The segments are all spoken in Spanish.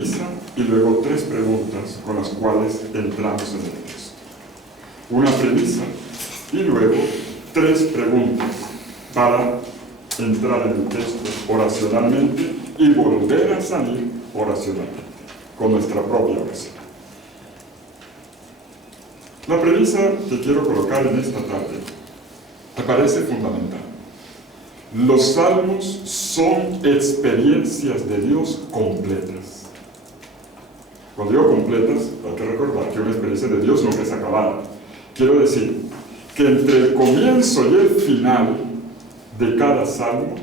y luego 3 preguntas con las cuales entramos en el texto. Una premisa y luego 3 preguntas para entrar en el texto oracionalmente y volver a salir oracionalmente con nuestra propia oración. La premisa que quiero colocar en esta tarde me parece fundamental. Los salmos son experiencias de Dios completas. Cuando digo completas, hay que recordar que una experiencia de Dios nunca es acabada. Quiero decir que entre el comienzo y el final de cada salmo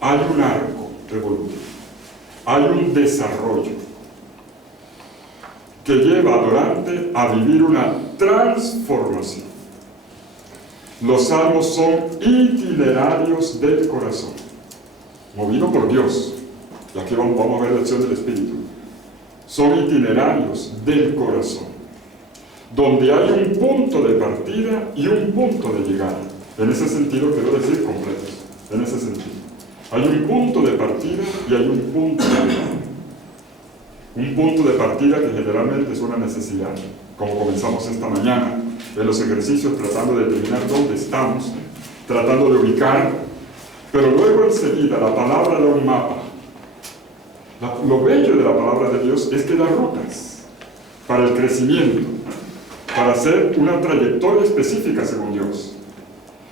hay un arco evolutivo, hay un desarrollo que lleva al orante a vivir una transformación. Los salmos son itinerarios del corazón, movido por Dios. Y aquí vamos a ver la acción del Espíritu. Son itinerarios del corazón, donde hay un punto de partida y un punto de llegada. En ese sentido quiero decir completos, en ese sentido. Hay un punto de partida y hay un punto de llegada. Un punto de partida que generalmente es una necesidad, como comenzamos esta mañana en los ejercicios, tratando de determinar dónde estamos, tratando de ubicar, pero luego enseguida la palabra da un mapa. Lo bello de la palabra de Dios es que da rutas para el crecimiento, para hacer una trayectoria específica según Dios.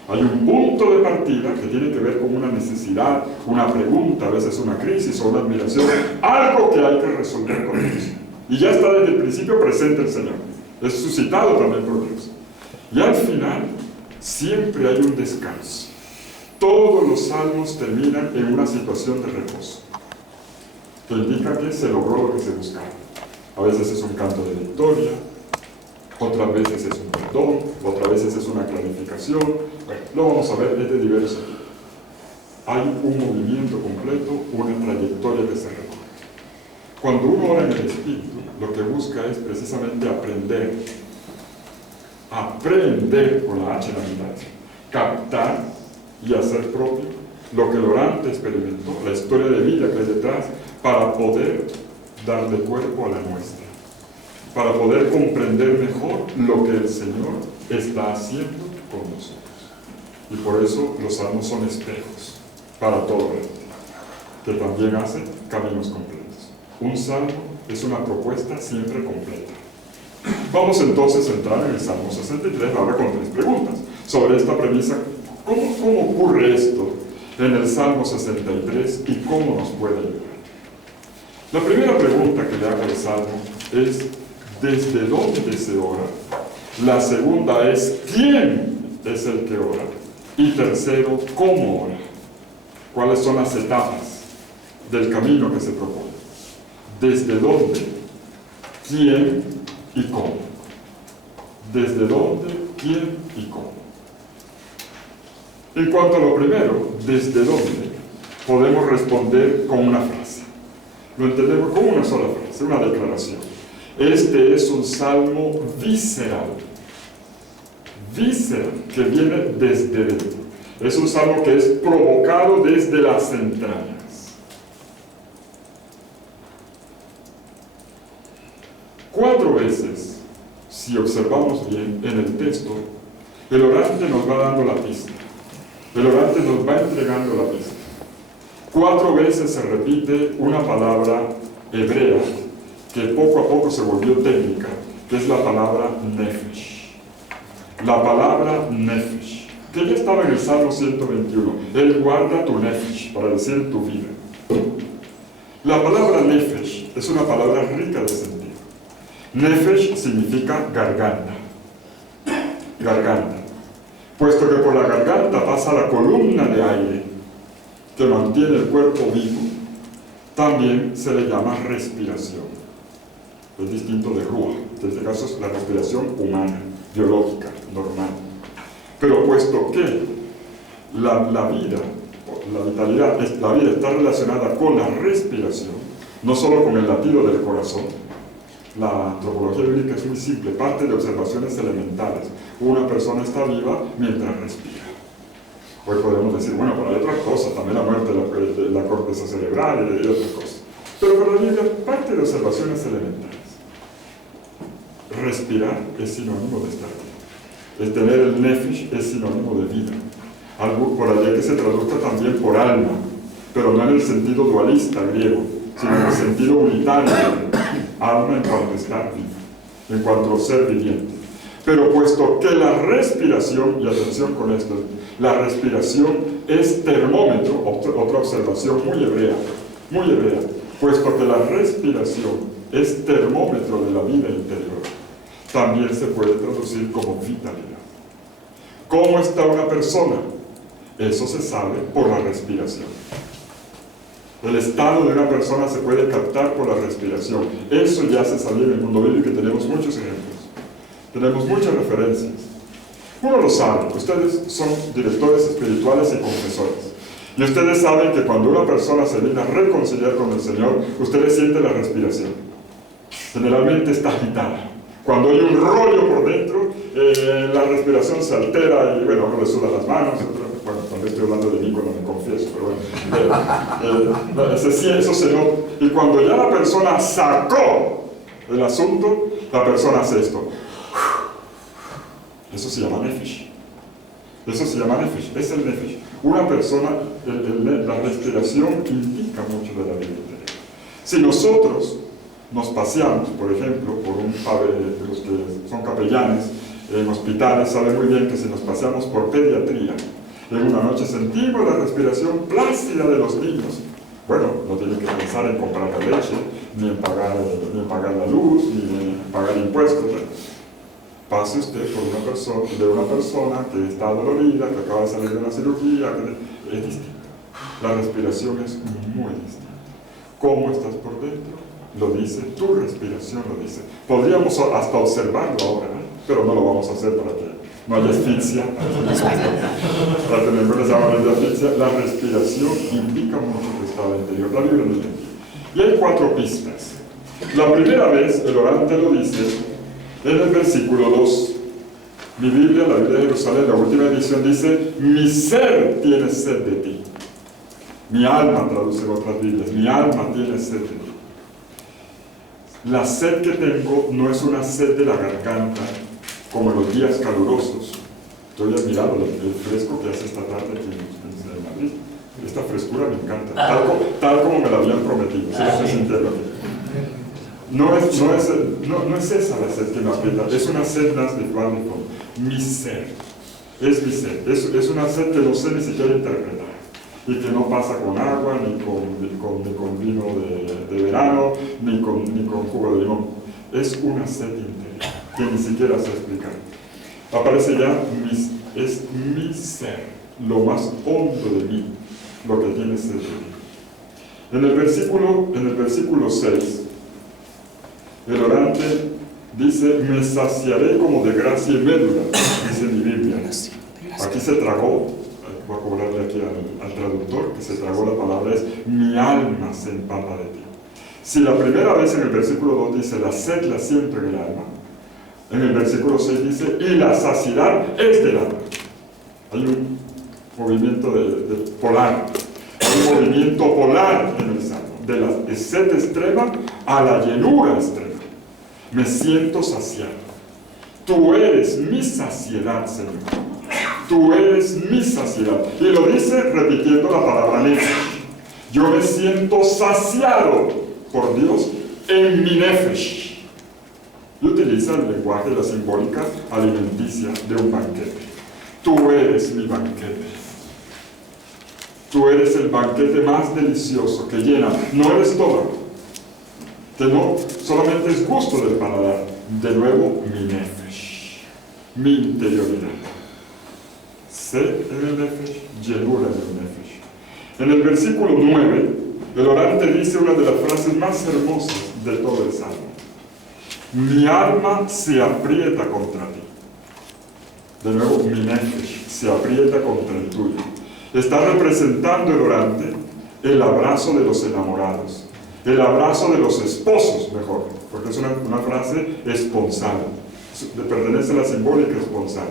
Hay un punto de partida que tiene que ver con una necesidad, una pregunta, a veces una crisis o una admiración, algo que hay que resolver con Dios. Y ya está desde el principio presente el Señor. Es suscitado también por Dios. Y al final, siempre hay un descanso. Todos los salmos terminan en una situación de reposo, que indica que se logró lo que se buscaba. A veces es un canto de victoria, otras veces es un perdón, otras veces es una clarificación. Bueno, lo vamos a ver desde diversos. Hay un movimiento completo, una trayectoria que se recorre. Cuando uno ora en el Espíritu, lo que busca es precisamente aprender con la H en la mitad, captar y hacer propio lo que el orante experimentó, la historia de vida que hay detrás, para poder darle cuerpo a la nuestra, para poder comprender mejor lo que el Señor está haciendo con nosotros. Y por eso los salmos son espejos para todo el que también hace caminos completos. Un salmo es una propuesta siempre completa. Vamos entonces a entrar en el Salmo 63, ahora con 3 preguntas sobre esta premisa. ¿Cómo ocurre esto en el Salmo 63 y cómo nos puede ayudar? La primera pregunta que le hago al Salmo es ¿desde dónde se ora? La segunda es ¿quién es el que ora? Y tercero, ¿cómo ora? ¿Cuáles son las etapas del camino que se propone? ¿Desde dónde? ¿Quién y cómo? ¿Desde dónde? ¿Quién y cómo? En cuanto a lo primero, ¿desde dónde? Podemos responder con una frase. Lo entendemos como una sola frase, una declaración. Este es un salmo visceral. Visceral, que viene desde dentro. Es un salmo que es provocado desde las entrañas. 4 veces, si observamos bien en el texto, el orante nos va dando la pista. El orante nos va entregando la pista. 4 veces se repite una palabra hebrea que poco a poco se volvió técnica, que es la palabra nefesh. La palabra nefesh, que ya estaba en el Salmo 121. Él guarda tu nefesh, para decir tu vida. La palabra nefesh es una palabra rica de sentido. Nefesh significa garganta. Garganta. Puesto que por la garganta pasa la columna de aire que mantiene el cuerpo vivo, también se le llama respiración. Es distinto de ruah. En este caso es la respiración humana, biológica, normal. Pero puesto que la vida, la vitalidad, la vida está relacionada con la respiración, no solo con el latido del corazón. La antropología bíblica es muy simple, parte de observaciones elementales. Una persona está viva mientras respira. Hoy podemos decir, bueno, pero hay otras cosas, también la muerte de la corteza cerebral y otras cosas. Pero para la Biblia parte de observaciones elementales. Respirar es sinónimo de estar vivo. El tener el nefesh es sinónimo de vida. Algo por allá que se traduzca también por alma, pero no en el sentido dualista griego, sino en el sentido unitario. Alma en cuanto a estar vivo, en cuanto a ser viviente. Pero puesto que la respiración, y atención con esto, la respiración es termómetro, otra observación muy hebrea, puesto que la respiración es termómetro de la vida interior, también se puede traducir como vitalidad. ¿Cómo está una persona? Eso se sabe por la respiración. El estado de una persona se puede captar por la respiración. Eso ya se sabía en el mundo bíblico y tenemos muchos ejemplos. Tenemos muchas referencias. Uno lo sabe, ustedes son directores espirituales y confesores. Y ustedes saben que cuando una persona se viene a reconciliar con el Señor, ustedes sienten la respiración. Generalmente está agitada. Cuando hay un rollo por dentro, la respiración se altera y bueno, uno le suda las manos. Bueno, cuando estoy hablando de mí cuando me confieso, pero bueno, eso se nota. Y cuando ya la persona sacó el asunto, la persona hace esto. Eso se llama nefesh. Eso se llama nefesh, es el nefesh. Una persona, la respiración indica mucho de la vida interior. Si nosotros nos paseamos, por ejemplo, por los que son capellanes en hospitales, saben muy bien que si nos paseamos por pediatría, en una noche sentimos la respiración plácida de los niños. Bueno, no tienen que pensar en comprar la leche, ni en pagar la luz, ni en pagar impuestos. Pase usted por una persona que está dolorida, que acaba de salir de una cirugía, es distinto. La respiración es muy distinta. ¿Cómo estás por dentro? Lo dice, tu respiración lo dice. Podríamos hasta observarlo ahora, ¿no? Pero no lo vamos a hacer para que no haya asfixia. Para tener buenas asfixia. La respiración indica mucho tu estado interior. La Biblia lo dice. Y hay 4 pistas. La primera vez, el orante lo dice en el versículo 2. Mi Biblia, la Biblia de Jerusalén, la última edición, dice: mi ser tiene sed de ti. Mi alma, traduce en otras Biblias, mi alma tiene sed de ti. La sed que tengo no es una sed de la garganta, como en los días calurosos. Estoy admirado el fresco que hace esta tarde aquí en Madrid. Esta frescura me encanta, tal como me la habían prometido. ¿Sí la estoy sintiendo aquí? No es esa la sed que me aprieta, es una sed más de fondo. Mi ser, es mi sed, es una sed que no sé ni siquiera interpretar y que no pasa con agua, ni con vino de verano, ni con jugo de limón. Es una sed interior que ni siquiera sé explicar. Aparece ya, es mi ser, lo más hondo de mí, lo que tiene sed de mí. En el versículo 6, el orante dice: me saciaré como de gracia y médula, dice mi Biblia. Aquí se tragó, voy a cobrarle aquí al traductor, que se tragó la palabra, es: mi alma se empapa de ti. Si la primera vez en el versículo 2 dice: la sed la siento en el alma, en el versículo 6 dice: y la saciedad es del alma. Hay un movimiento polar, hay un movimiento polar en el salmo, de la sed extrema a la llenura extrema. Me siento saciado. Tú eres mi saciedad, Señor. Tú eres mi saciedad. Y lo dice repitiendo la palabra nefesh. Yo me siento saciado por Dios en mi nefesh. Y utiliza el lenguaje de la simbólica alimenticia de un banquete. Tú eres mi banquete. Tú eres el banquete más delicioso que llena. No eres todo, que no solamente es gusto del paladar. De nuevo, mi nefesh, mi interioridad. Sed en el nefesh, llenura en el nefesh. En el versículo 9, el orante dice una de las frases más hermosas de todo el salmo: mi alma se aprieta contra ti. De nuevo, mi nefesh se aprieta contra el tuyo. Está representando el orante el abrazo de los enamorados, el abrazo de los esposos, mejor, porque es una frase esponsal, pertenece a la simbólica esponsal.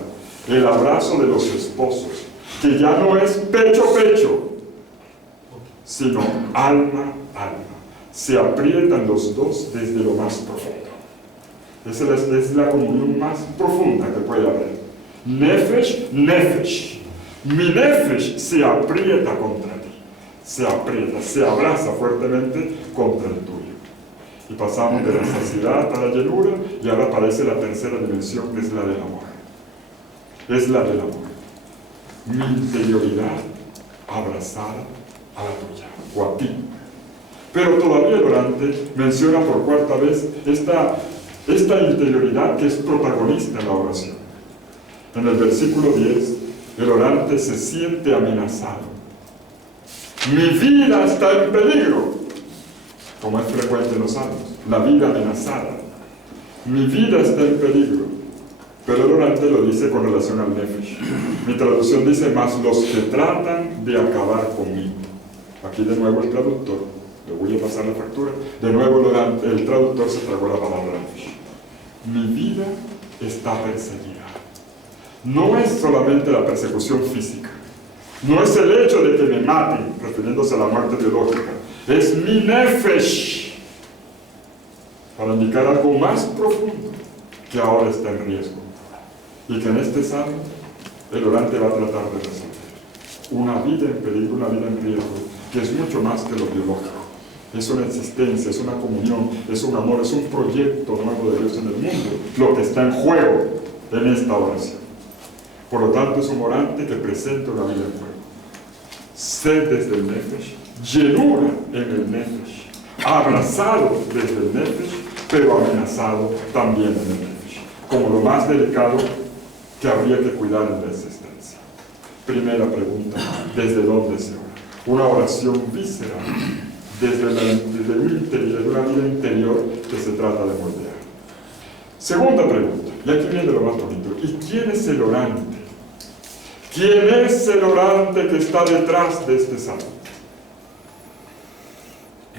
El abrazo de los esposos, que ya no es pecho a pecho, sino alma a alma, se aprietan los dos desde lo más profundo. Esa es la comunión más profunda que puede haber. Nefesh, nefesh. Mi nefesh se aprieta contra ti. Se aprieta, se abraza fuertemente contra el tuyo. Y pasamos de la saciedad a la llenura, y ahora aparece la tercera dimensión, que es la del amor. Es la del amor. Mi interioridad abrazada a la tuya, o a ti. Pero todavía el orante menciona por cuarta vez esta interioridad que es protagonista en la oración. En el versículo 10, el orante se siente amenazado. Mi vida está en peligro, como es frecuente en los salmos, la vida amenazada. Mi vida está en peligro. Pero el orante lo dice con relación al nefesh. Mi traducción dice, más los que tratan de acabar conmigo. Aquí de nuevo el traductor, le voy a pasar la factura, de nuevo el traductor se tragó la palabra nefesh. Mi vida está perseguida. No es solamente la persecución física, no es el hecho de que me maten, refiriéndose a la muerte biológica, es mi nefesh, para indicar algo más profundo que ahora está en riesgo, y que en este salmo el orante va a tratar de resolver. Una vida en peligro, una vida en riesgo, que es mucho más que lo biológico. Es una existencia, es una comunión, es un amor, es un proyecto nuevo de Dios en el mundo, lo que está en juego en esta oración. Por lo tanto, es un orante que presenta una vida en juego. Sed desde el nefesh, llenura en el nefesh, abrazado desde el nefesh, pero amenazado también en el nefesh, como lo más delicado que habría que cuidar en la existencia. Primera pregunta, ¿desde dónde se ora? Una oración visceral, desde una vida interior que se trata de moldear. Segunda pregunta, y aquí viene lo más bonito, ¿y quién es el orante? ¿Quién es el orante que está detrás de este salmo?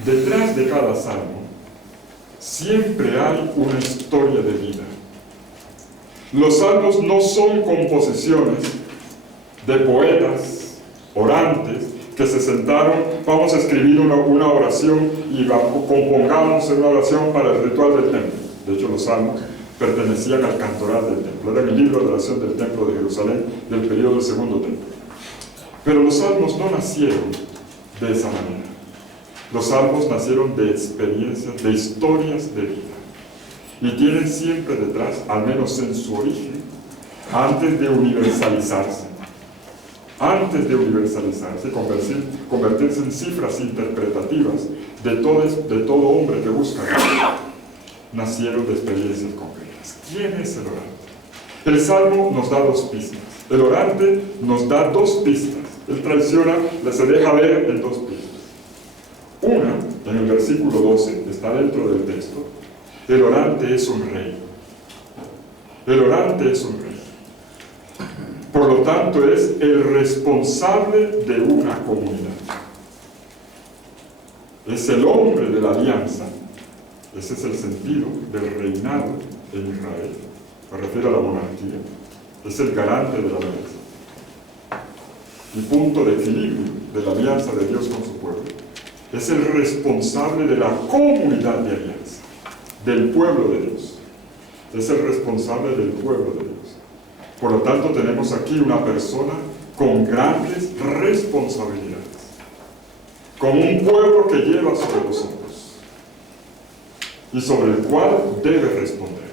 Detrás de cada salmo siempre hay una historia de vida. Los salmos no son composiciones de poetas, orantes, que se sentaron, vamos a escribir una oración y compongamos una oración para el ritual del templo. De hecho, los salmos pertenecían al cantoral del templo. Era el libro de oración del templo de Jerusalén del periodo del segundo templo. Pero los salmos no nacieron de esa manera. Los salmos nacieron de experiencias, de historias de vida. Y tienen siempre detrás, al menos en su origen, antes de universalizarse, convertirse en cifras interpretativas de todo hombre que busca Dios, nacieron de experiencias concretas. ¿Quién es el orante? El Salmo nos da dos pistas. El orante nos da dos pistas. Él se deja ver en dos pistas. Una, en el versículo 12, está dentro del texto. El orante es un rey. El orante es un rey. Por lo tanto, es el responsable de una comunidad. Es el hombre de la alianza. Ese es el sentido del reinado en Israel. Me refiero a la monarquía. Es el garante de la alianza. Y punto de equilibrio de la alianza de Dios con su pueblo. Es el responsable de la comunidad de alianza, del pueblo de Dios. Es el responsable del pueblo de Dios. Por lo tanto, tenemos aquí una persona con grandes responsabilidades, con un pueblo que lleva sobre los hombros y sobre el cual debe responder,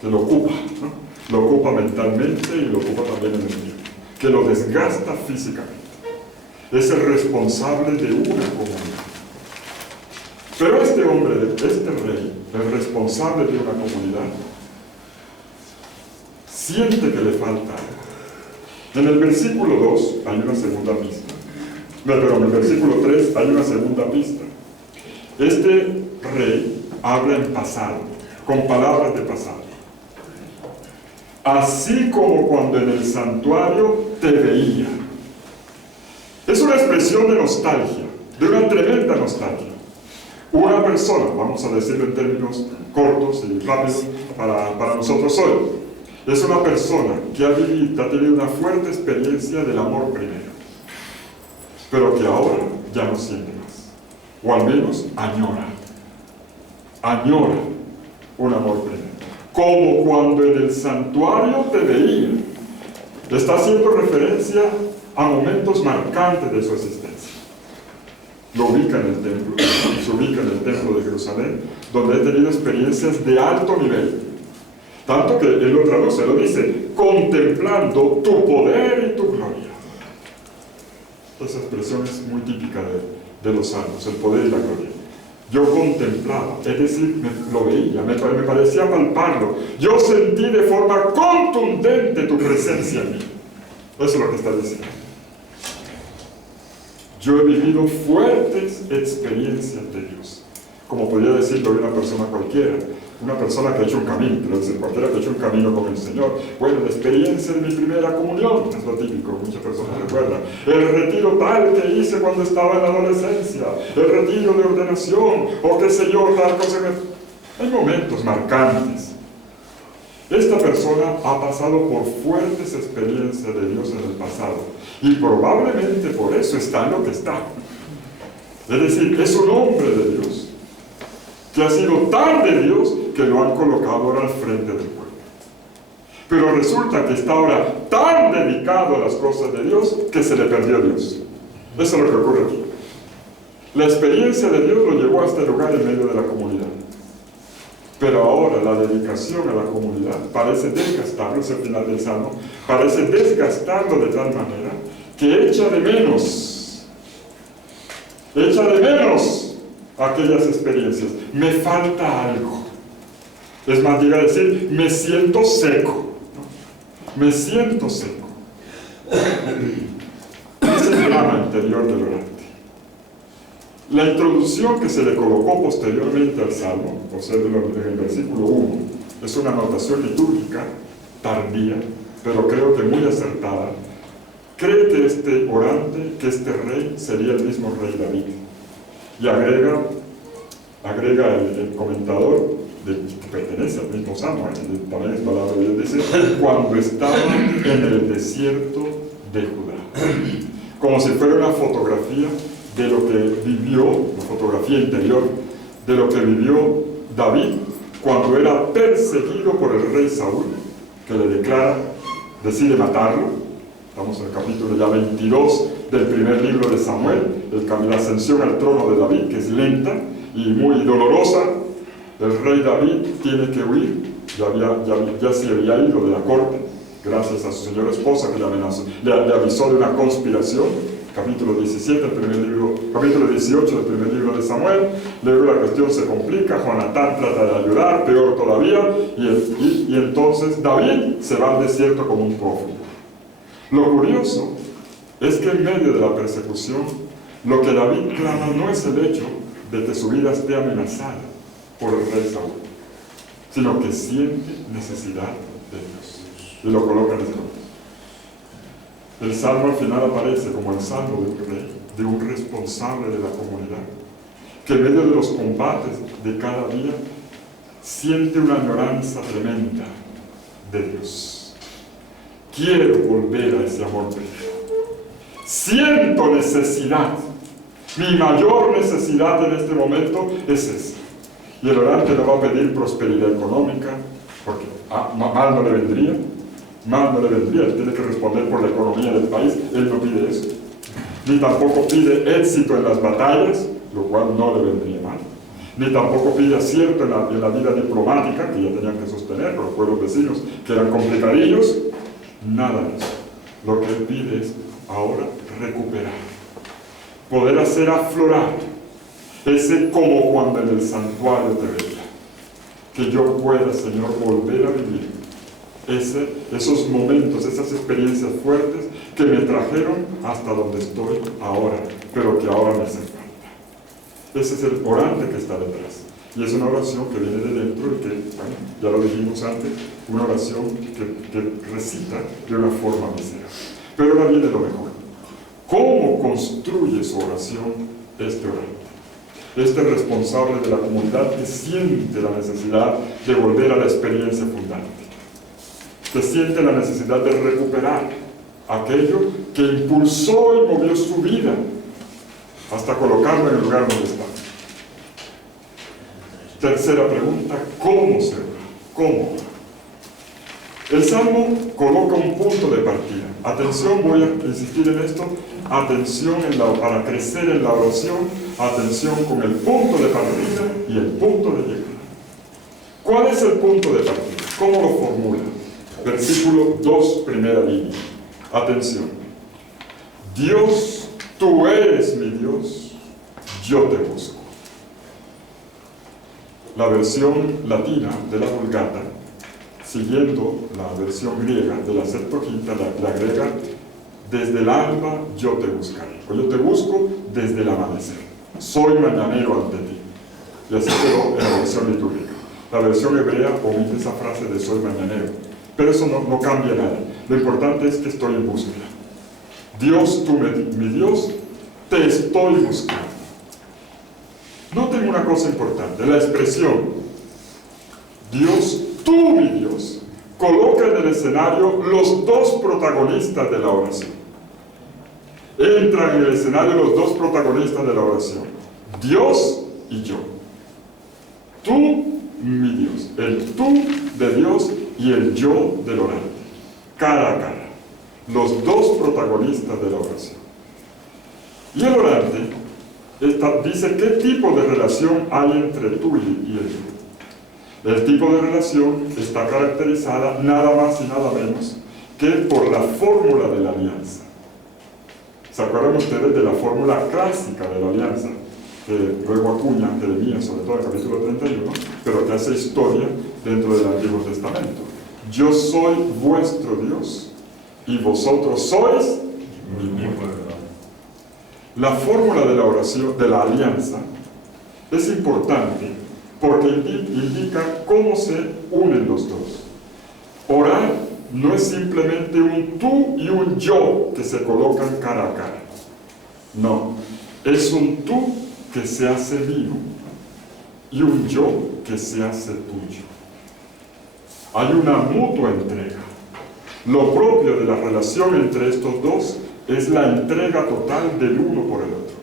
que lo ocupa, ¿no? Lo ocupa mentalmente y lo ocupa también en el tiempo, que lo desgasta físicamente. Es el responsable de una comunidad. Pero este hombre, este rey, el responsable de una comunidad, siente que le falta algo. En el versículo 2 hay una segunda pista. Pero en el versículo 3 hay una segunda pista. Este rey habla en pasado, con palabras de pasado. Así como cuando en el santuario te veía. Es una expresión de nostalgia, de una tremenda nostalgia. Una persona, vamos a decirlo en términos cortos y rápidos para nosotros hoy, es una persona que ha tenido una fuerte experiencia del amor primero, pero que ahora ya no siente más. o al menos añora un amor pleno. Como cuando en el santuario te veía. Está haciendo referencia a momentos marcantes de su existencia. Lo ubica en el templo, se ubica en el templo de Jerusalén, donde he tenido experiencias de alto nivel. Tanto que él lo traduce, lo dice, contemplando tu poder y tu gloria. Esa expresión es muy típica de los salmos, el poder y la gloria. Yo contemplaba, es decir, lo veía, me parecía palparlo. Yo sentí de forma contundente tu presencia en mí. Eso es lo que está diciendo. Yo he vivido fuertes experiencias de Dios. Como podría decirlo de una persona cualquiera, una persona que ha hecho un camino, quiero decir, cualquiera que ha hecho un camino con el Señor. Bueno, la experiencia de mi primera comunión, es lo típico, muchas personas recuerdan. El retiro tal que hice cuando estaba en la adolescencia, el retiro de ordenación, o qué sé yo, tal cosa. Hay momentos marcantes. Esta persona ha pasado por fuertes experiencias de Dios en el pasado, y probablemente por eso está en lo que está. Es decir, es un hombre de Dios, que ha sido tan de Dios que lo han colocado ahora al frente del pueblo. Pero resulta que está ahora tan dedicado a las cosas de Dios que se le perdió a Dios. Eso es lo que ocurre aquí. La experiencia de Dios lo llevó a este lugar en medio de la comunidad. Pero ahora la dedicación a la comunidad parece desgastarlo, es el final del Salmo, parece desgastarlo de tal manera que echa de menos aquellas experiencias. Me falta algo. Es más, llega a decir, me siento seco. ¿No? Me siento seco. Es el drama interior del orante. La introducción que se le colocó posteriormente al Salmo, observen en el versículo 1, es una anotación litúrgica tardía, pero creo que muy acertada. Cree que este orante, que este rey, sería el mismo rey David. Y agrega el comentador que pertenece al mismo Salmo, también es palabra de Dios, dice, cuando estaba en el desierto de Judá. Como si fuera una fotografía de lo que vivió, una fotografía interior, de lo que vivió David cuando era perseguido por el rey Saúl, que le decide matarlo. Estamos en el capítulo ya 22 del primer libro de Samuel, la ascensión al trono de David, que es lenta y muy dolorosa. El rey David tiene que huir, ya se había ido de la corte, gracias a su señora esposa que le amenazó, le avisó de una conspiración. Capítulo 18 del primer libro de Samuel. Luego la cuestión se complica, Jonatán trata de ayudar, peor todavía, y entonces David se va al desierto como un prófugo. Lo curioso es que en medio de la persecución, lo que David clama no es el hecho de que su vida esté amenazada por el rey Saúl, sino que siente necesidad de Dios, y lo coloca en ese momento. El Salmo al final aparece como el Salmo de un rey, de un responsable de la comunidad, que en medio de los combates de cada día siente una añoranza tremenda de Dios. Quiero volver a ese amor perdido. Siento necesidad. Mi mayor necesidad en este momento es esa. Y el orante no va a pedir prosperidad económica, porque mal no le vendría. Él tiene que responder por la economía del país. Él no pide eso, ni tampoco pide éxito en las batallas, lo cual no le vendría mal, ni tampoco pide acierto en la vida diplomática, que ya tenían que sostener con los pueblos vecinos, que eran complicadillos. Nada de eso. Lo que él pide es ahora recuperar, poder hacer aflorar ese como cuando en el santuario te veía, que yo pueda, Señor, volver a vivir esos momentos, esas experiencias fuertes que me trajeron hasta donde estoy ahora, pero que ahora me hacen falta. Ese es el orante que está detrás. Y es una oración que viene de dentro y que, bueno, ya lo dijimos antes, una oración que recita de una forma miserable. Pero ahora viene lo mejor. ¿Cómo construye su oración este orante? Este responsable de la comunidad que siente la necesidad de volver a la experiencia fundante, que siente la necesidad de recuperar aquello que impulsó y movió su vida hasta colocarlo en el lugar donde está. Tercera pregunta, ¿cómo se ora? ¿Cómo ora? El Salmo coloca un punto de partida. Atención, voy a insistir en esto. Atención para crecer en la oración. Atención con el punto de partida y el punto de llegada. ¿Cuál es el punto de partida? ¿Cómo lo formula? Versículo 2, primera línea. Atención. Dios, tú eres mi Dios, yo te busco. La versión latina de la Vulgata, siguiendo la versión griega de la Septuaginta, la agrega: desde el alba yo te buscaré, o yo te busco desde el amanecer. Soy mañanero ante ti. Y así quedó en la versión litúrgica. La versión hebrea omite esa frase de soy mañanero, pero eso no cambia nada. Lo importante es que estoy en búsqueda. Dios, tú mi Dios, te estoy buscando. Noten una cosa importante, la expresión Dios, tú mi Dios, coloca en el escenario los dos protagonistas de la oración. Entran en el escenario los dos protagonistas de la oración, Dios y yo. Tú, mi Dios, el tú de Dios y el yo del orante, cara a cara, los dos protagonistas de la oración. Y el orante dice qué tipo de relación hay entre tú y el yo. El tipo de relación está caracterizada nada más y nada menos que por la fórmula de la alianza. ¿Se acuerdan ustedes de la fórmula clásica de la alianza? Que luego acuña Jeremías, sobre todo en el capítulo 31, pero que hace historia dentro del Antiguo Testamento. Yo soy vuestro Dios y vosotros sois mi pueblo. La fórmula de la oración, de la alianza, es importante porque indica cómo se unen los dos. Orar no es simplemente un tú y un yo que se colocan cara a cara. No, es un tú que se hace mío y un yo que se hace tuyo. Hay una mutua entrega. Lo propio de la relación entre estos dos es la entrega total del uno por el otro.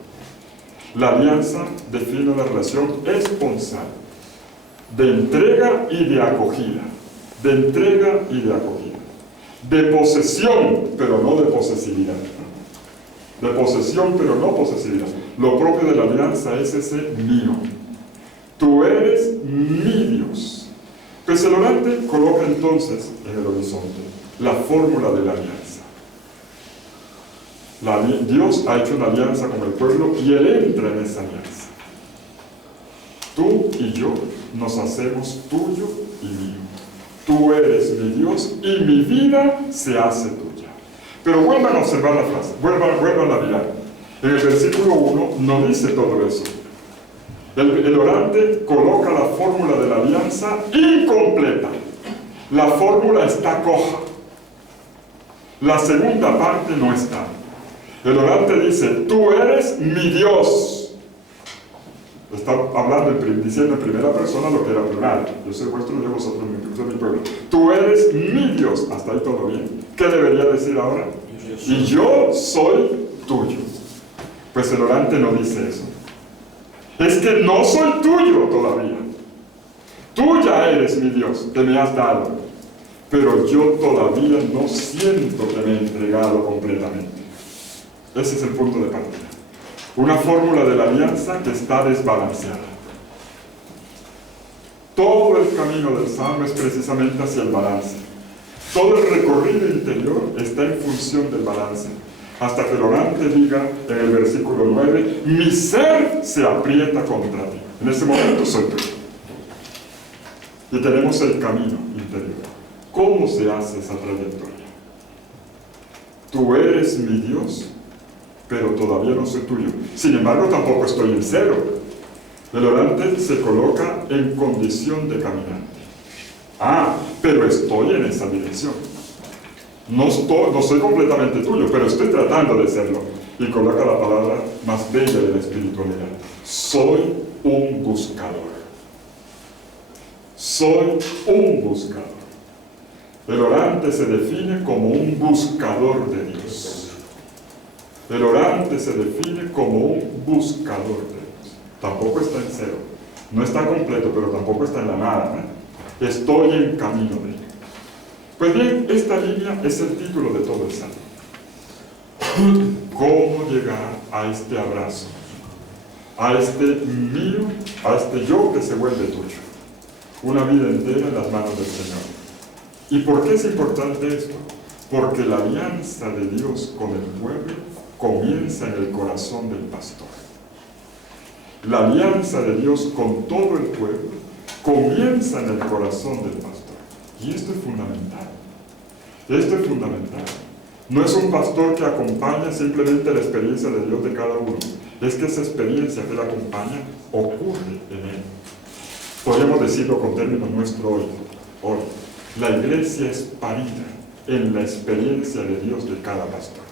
La alianza define una relación esponsal, de entrega y de acogida, de entrega y de acogida, de posesión, pero no de posesividad, de posesión, pero no posesividad. Lo propio de la alianza es ese mío. Tú eres mi Dios. Pues el orante coloca entonces en el horizonte la fórmula de la alianza. Dios ha hecho una alianza con el pueblo y Él entra en esa alianza. Tú y yo nos hacemos tuyo y mío. Tú eres mi Dios y mi vida se hace tuya. Pero vuelvan a observar la frase, vuelvan a mirar. En el versículo 1 no dice todo eso. El orante coloca la fórmula de la alianza incompleta. La fórmula está coja. La segunda parte no está. El orante dice, tú eres mi Dios. Está hablando, diciendo en primera persona lo que era plural. Yo soy vuestro Dios, vosotros sois mi pueblo. Tú eres mi Dios. Hasta ahí todo bien. ¿Qué debería decir ahora? Y yo soy tuyo. Pues el orante no dice eso. Es que no soy tuyo todavía. Tú ya eres mi Dios, que me has dado. Pero yo todavía no siento que me he entregado completamente. Ese es el punto de partida. Una fórmula de la alianza que está desbalanceada. Todo el camino del Salmo es precisamente hacia el balance. Todo el recorrido interior está en función del balance. Hasta que el orante diga en el versículo 9, mi ser se aprieta contra ti. En ese momento soy tú. Y tenemos el camino interior. ¿Cómo se hace esa trayectoria? Tú eres mi Dios, pero todavía no soy tuyo. Sin embargo, tampoco estoy en cero. El orante se coloca en condición de caminante. Pero estoy en esa dirección. No soy completamente tuyo, pero estoy tratando de serlo. Y coloca la palabra más bella de la espiritualidad. Soy un buscador. Soy un buscador. El orante se define como un buscador de Dios. El orante se define como un buscador de Dios. Tampoco está en cero. No está completo, pero tampoco está en la nada. Estoy en camino de él. Pues bien, esta línea es el título de todo el salmo. ¿Cómo llegar a este abrazo? A este mío, a este yo que se vuelve tuyo. Una vida entera en las manos del Señor. ¿Y por qué es importante esto? Porque la alianza de Dios con el pueblo comienza en el corazón del pastor. La alianza de Dios con todo el pueblo comienza en el corazón del pastor. Y esto es fundamental. Esto es fundamental. No es un pastor que acompaña simplemente la experiencia de Dios de cada uno. Es que esa experiencia que él acompaña ocurre en él. Podríamos decirlo con términos nuestros hoy. La iglesia es parida en la experiencia de Dios de cada pastor.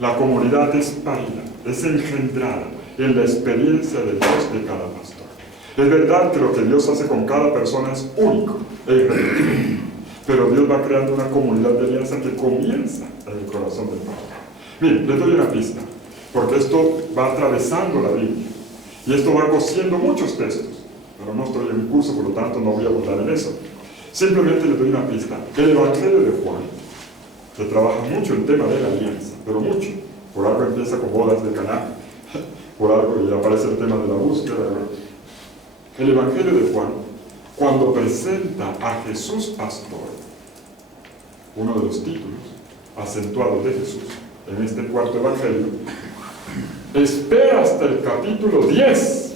La comunidad es parida, es engendrada en la experiencia de Dios de cada pastor. Es verdad que lo que Dios hace con cada persona es único e irrepetible, pero Dios va creando una comunidad de alianza que comienza en el corazón del pastor. Miren, les doy una pista, porque esto va atravesando la Biblia, y esto va cosiendo muchos textos, pero no estoy en mi curso, por lo tanto no voy a abundar en eso. Simplemente les doy una pista. El Evangelio de Juan se trabaja mucho el tema de la alianza, pero mucho. Por algo empieza con bodas de Caná, por algo ya aparece el tema de la búsqueda. El Evangelio de Juan, cuando presenta a Jesús pastor, uno de los títulos acentuados de Jesús en este cuarto Evangelio, espera hasta el capítulo 10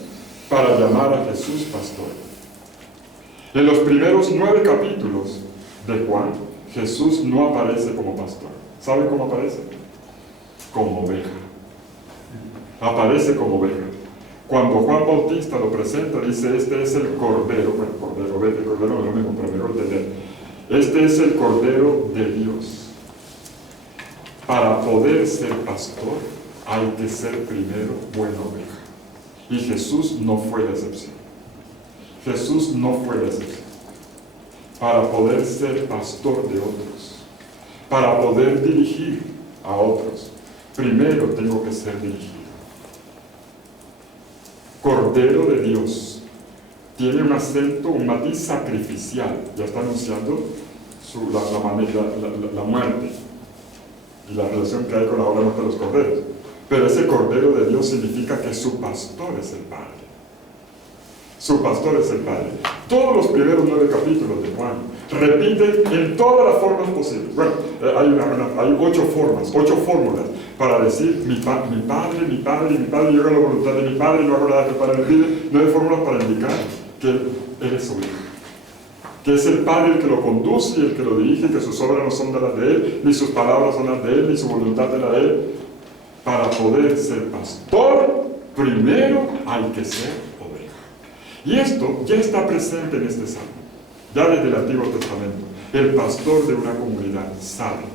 para llamar a Jesús pastor. En los primeros 9 capítulos de Juan, Jesús no aparece como pastor. ¿Sabe cómo aparece? Como oveja. Aparece como oveja. Cuando Juan Bautista lo presenta, dice, este es el cordero. Bueno, cordero, oveja y cordero no es lo mismo, pero mejor entender. Este es el cordero de Dios. Para poder ser pastor, hay que ser primero buena oveja. Y Jesús no fue la excepción. Jesús no fue la excepción. Para poder ser pastor de otros, para poder dirigir a otros, primero tengo que ser dirigido. Cordero de Dios tiene un acento, un matiz sacrificial. Ya está anunciando la muerte y la relación que hay con la obra muerte de los corderos. Pero ese Cordero de Dios significa que su pastor es el Padre. Su pastor es el Padre. Todos los primeros 9 capítulos de Juan repiten en todas las formas posibles. Bueno, hay 8 formas, 8 fórmulas para decir mi padre, mi padre, yo hago la voluntad de mi padre, no hago nada que el Padre me pide. 9 fórmulas para indicar que Él es su hijo. Que es el Padre el que lo conduce y el que lo dirige, que sus obras no son de las de Él, ni sus palabras son las de Él, ni su voluntad es la de Él. Para poder ser pastor, primero hay que ser oveja. Y esto ya está presente en este salmo, ya desde el Antiguo Testamento. El pastor de una comunidad sabe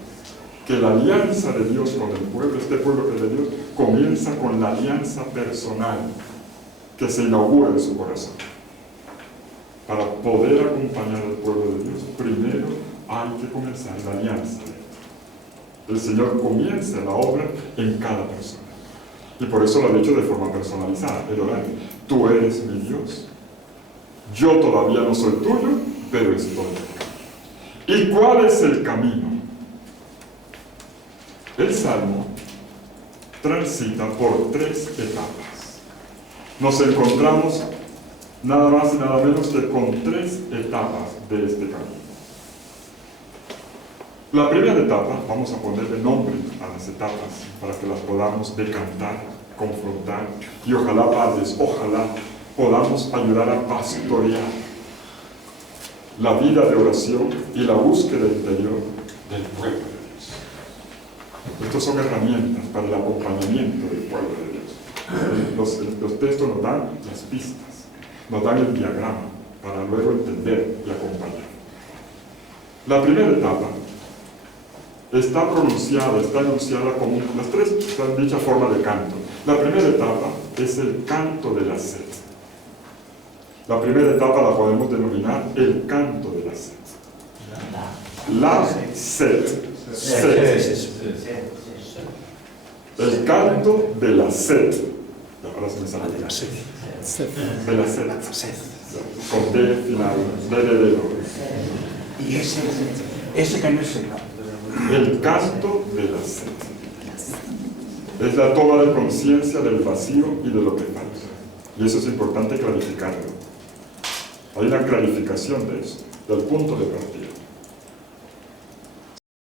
que la alianza de Dios con el pueblo, este pueblo que es de Dios, comienza con la alianza personal que se inaugura en su corazón. Para poder acompañar al pueblo de Dios, primero hay que comenzar la alianza. El Señor comienza la obra en cada persona. Y por eso lo ha dicho de forma personalizada, el orar. Tú eres mi Dios. Yo todavía no soy tuyo, pero estoy. ¿Y cuál es el camino? El Salmo transita por 3 etapas. Nos encontramos nada más y nada menos que con 3 etapas de este camino. La primera etapa, vamos a ponerle nombre a las etapas para que las podamos decantar, confrontar y ojalá, padres, ojalá podamos ayudar a pastorear la vida de oración y la búsqueda interior del pueblo de Dios. Estas son herramientas para el acompañamiento del pueblo de Dios. Los textos nos dan las pistas, nos dan el diagrama para luego entender y acompañar. La primera etapa está pronunciada, está enunciada como las 3 están dicha forma de canto. La primera etapa es el canto de la sed. La primera etapa la podemos denominar el canto de la sed. La sed. El canto de la sed. Ahora se me sale de la sed. De la sed. Con D final, D de dedo. Y ese que no es el El canto de la sed. Es la toma de conciencia del vacío y de lo que falta. Y eso es importante clarificarlo. Hay una clarificación de eso, del punto de partida.